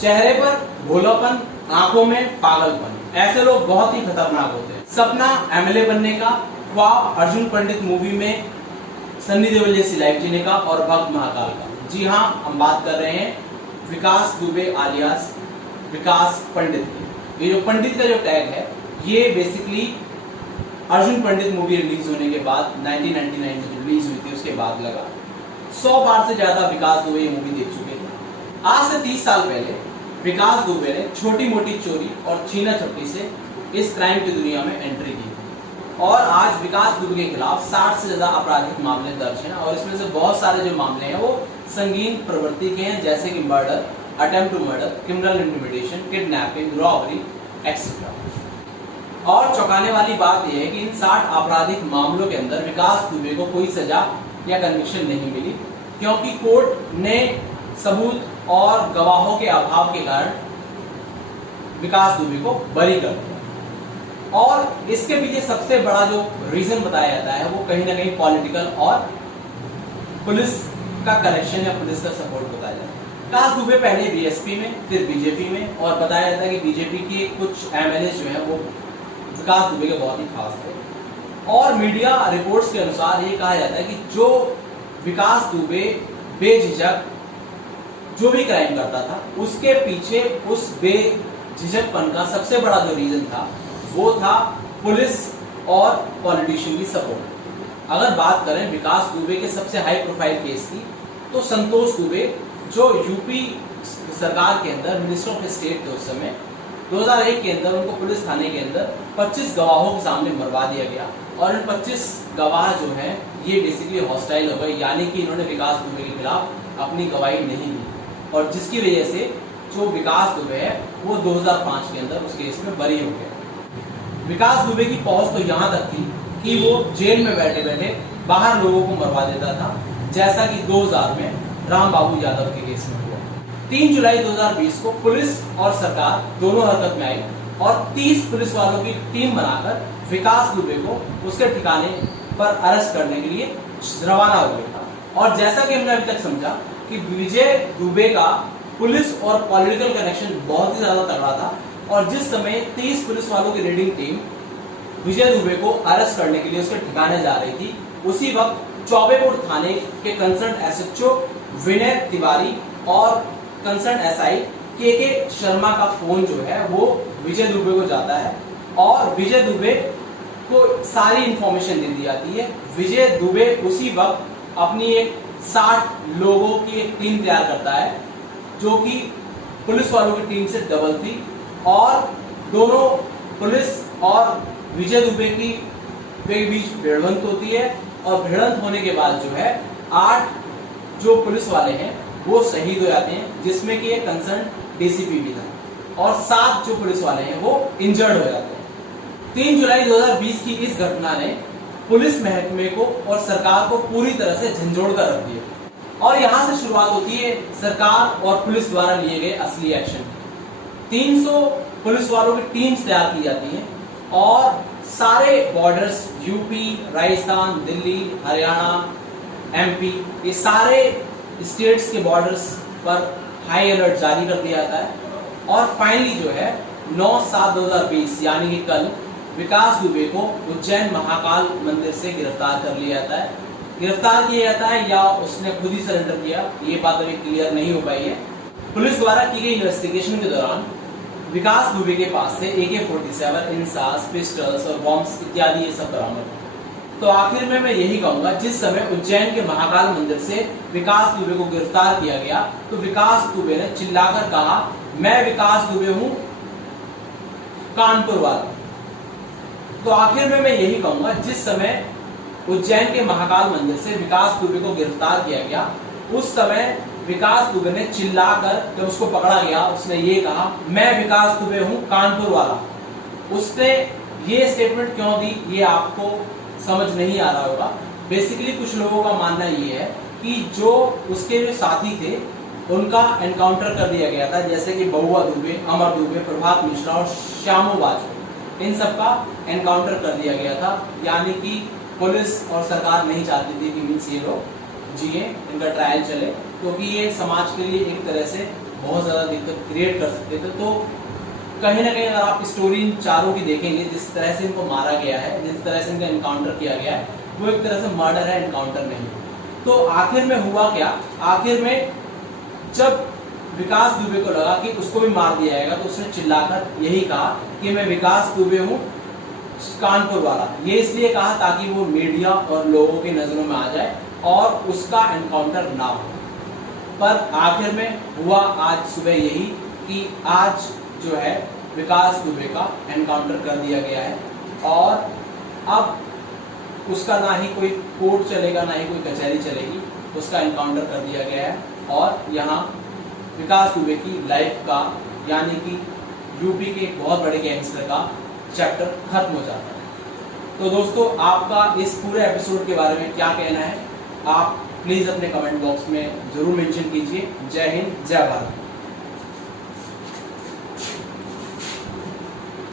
चेहरे पर भोलापन, आंखों में पागलपन। ऐसे लोग बहुत ही खतरनाक होते हैं। सपना एमएलए बनने का, ख्वाब अर्जुन पंडित मूवी में सन्नी देओल जैसी लाइफ जीने का और भक्त महाकाल का। जी हाँ, हम बात कर रहे हैं विकास दुबे आलियास विकास पंडित की। ये जो पंडित का जो टैग है, ये बेसिकली अर्जुन पंडित मूवी रिलीज होने के बाद 1999 में रिलीज हुई थी, उसके बाद लगा। 100 बार से ज्यादा विकास दुबे ये मूवी देख चुके थे। आज से 30 साल पहले विकास दुबे ने छोटी मोटी चोरी और छीना झपटी से इस क्राइम की दुनिया में एंट्री की और आज विकास दुबे के खिलाफ 60 से ज्यादा आपराधिक मामले दर्ज हैं और इसमें से बहुत सारे जो मामले हैं वो संगीन प्रवृत्ति के हैं, जैसे कि murder, attempt to murder, criminal intimidation, kidnapping, robbery etcetera. और चौंकाने वाली बात यह है कि इन 60 आपराधिक मामलों के अंदर विकास दुबे को कोई सजा या कन्विक्शन नहीं मिली, क्योंकि कोर्ट ने सबूत और गवाहों के अभाव के कारण विकास दुबे को बरी कर दिया। और इसके पीछे सबसे बड़ा जो रीजन बताया जाता है वो कहीं ना कहीं पॉलिटिकल और पुलिस का कनेक्शन या पुलिस का सपोर्ट बताया जाता है। विकास दुबे पहले बीएसपी में, फिर बीजेपी में, और बताया जाता है कि बीजेपी के कुछ एमएलए जो है वो विकास दुबे के बहुत ही खास थे। और मीडिया रिपोर्ट्स के अनुसार ये कहा जाता है कि जो विकास दुबे बेझिझक जो भी क्राइम करता था, उसके पीछे उस बेझिझकपन का सबसे बड़ा जो रीजन था वो था पुलिस और पॉलिटिशियन की सपोर्ट। अगर बात करें विकास दुबे के सबसे हाई प्रोफाइल केस की, तो संतोष दुबे जो यूपी सरकार के अंदर मिनिस्टर ऑफ स्टेट थे उस समय, 2001 के अंदर उनको पुलिस थाने के अंदर 25 गवाहों के सामने मरवा दिया गया और इन 25 गवाह जो हैं ये बेसिकली हॉस्टाइल हो गए, यानी कि इन्होंने विकास दुबे के खिलाफ अपनी गवाही नहीं दी और जिसकी वजह से जो विकास दुबे है वो 2005 के अंदर उस केस में बरी हो गया। विकास दुबे की पहुंच तो यहाँ तक थी कि वो जेल में बैठे बैठे बाहर लोगों को मरवा देता था, जैसा कि 2000 में राम बाबू यादव के केस में हुआ। 3 जुलाई 2020 को पुलिस और सरकार दोनों हरकत में आई और 30 पुलिस वालों की टीम बनाकर विकास दुबे को उसके ठिकाने पर अरेस्ट करने के लिए रवाना हो गया था। और जैसा कि हमने अभी तक समझा कि विजय दुबे का पुलिस और पॉलिटिकल कनेक्शन बहुत ही ज्यादा तगड़ा था और जिस समय 30 पुलिस वालों की रेडिंग टीम विजय दुबे को अरेस्ट करने के लिए उसके ठिकाने जा रही थी, उसी वक्त चौबेपुर थाने के कंसर्न एसएचओ विनय तिवारी और कंसर्न एसआई के शर्मा का फोन जो है वो विजय दुबे को जाता है और विजय दुबे को सारी इंफॉर्मेशन दे दी जाती है। विजय दुबे उसी वक्त अपनी एक 60 लोगों की एक टीम तैयार करता है जो कि पुलिस वालों की टीम से डबल थी और दोनों पुलिस और विजय दुबे की बीच भिड़ंत होती है और भिड़ंत होने के बाद जो है 8 जो पुलिस वाले हैं वो शहीद हो जाते हैं, जिसमें कि एक कंसर्न डीसीपी भी था और 7 जो पुलिस वाले हैं वो इंजर्ड हो जाते हैं। 3 जुलाई 2020 की इस घटना ने पुलिस महकमे को और सरकार को पूरी तरह से झंझोड़ कर रख दिया और यहाँ से शुरुआत होती है सरकार और पुलिस द्वारा लिए गए असली एक्शन। 300 पुलिस वालों की टीम्स तैयार की जाती हैं और सारे borders UP, Rajasthan, Delhi, Haryana, MP, ये सारे स्टेट्स के बॉर्डर्स पर हाई अलर्ट जारी कर दिया जाता है और फाइनली जो है 9/7/2020 यानी कि कल विकास दुबे को उज्जैन महाकाल मंदिर से गिरफ्तार कर लिया जाता है। गिरफ्तार किया जाता है या उसने खुद ही सरेंडर किया, ये बात अभी क्लियर नहीं हो पाई है। पुलिस द्वारा की गई इन्वेस्टिगेशन के दौरान विकास दुबे के पास से AK-47, इंसास, पिस्टल्स और बॉम्ब्स इत्यादि ये सब बरामद। तो आखिर में मैं यही कहूंगा, जिस समय उज्जैन के महाकाल मंदिर से विकास दुबे को गिरफ्तार किया गया तो विकास दुबे ने चिल्लाकर कहा, मैं विकास दुबे हूं कानपुर वाला। तो आखिर में मैं यही कहूंगा, जिस समय उज्जैन के महाकाल मंदिर से विकास दुबे को गिरफ्तार किया गया उस समय विकास दुबे ने चिल्लाकर, जब उसको पकड़ा गया उसने ये कहा, मैं विकास दुबे हूं कानपुर वाला। उसने ये स्टेटमेंट क्यों दी ये आपको समझ नहीं आ रहा होगा। बेसिकली कुछ लोगों का मानना ये है कि जो उसके जो साथी थे उनका एनकाउंटर कर दिया गया था, जैसे कि बहुआ दुबे, अमर दुबे, प्रभात मिश्रा और श्यामू बाजपेयी, इन सबका एनकाउंटर कर दिया गया था। यानी कि पुलिस और सरकार नहीं चाहती थी कि मीन्स ये लोग जिए, इनका ट्रायल चले, क्योंकि ये समाज के लिए एक तरह से बहुत ज़्यादा दिक्कत क्रिएट कर सकते थे। तो कहीं ना कहीं अगर आप स्टोरी इन चारों की देखेंगे, जिस तरह से इनको मारा गया है, जिस तरह से इनका इनकाउंटर किया गया है, वो एक तरह से मर्डर है, इनकाउंटर नहीं। तो आखिर में हुआ क्या, आखिर में जब विकास दुबे को लगा कि उसको भी मार दिया जाएगा, तो उसने चिल्लाकर यही कहा कि मैं विकास दुबे हूँ, कानपुर वाला। ये इसलिए कहा ताकि वो मीडिया और लोगों की नजरों में आ जाए और उसका एनकाउंटर ना हो। पर आखिर में हुआ आज सुबह यही कि आज जो है विकास दुबे का एनकाउंटर कर दिया गया है और अब उसका ना ही कोई कोर्ट चलेगा, ना ही कोई कचहरी चलेगी, उसका एनकाउंटर कर दिया गया है और यहाँ विकास दुबे की लाइफ का, यानी कि यूपी के एक बहुत बड़े गैंगस्टर का चैप्टर खत्म हो जाता है। तो दोस्तों, आपका इस पूरे एपिसोड के बारे में क्या कहना है, आप प्लीज़ अपने कमेंट बॉक्स में ज़रूर मेंशन कीजिए। जय हिंद, जय भारत।